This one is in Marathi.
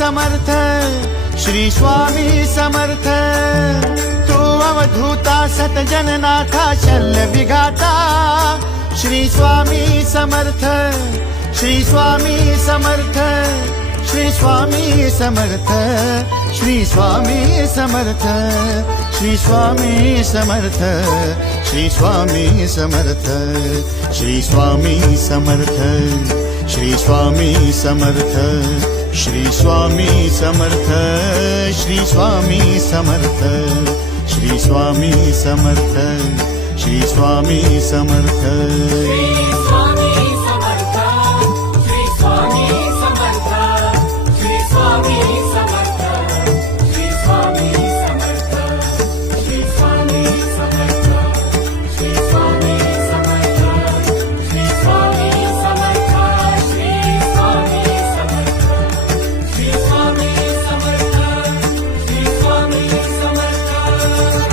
समर्थ श्री स्वामी समर्थ। तू अवधूता सतजननाथा शल्य विघाता श्री स्वामी समर्थ श्री स्वामी समर्थ श्री स्वामी समर्थ श्री स्वामी समर्थ श्री स्वामी समर्थ श्री स्वामी समर्थ श्री स्वामी समर्थ श्री स्वामी समर्थ श्री स्वामी समर्थ श्री स्वामी समर्थ श्री स्वामी समर्थ श्री स्वामी समर्थ।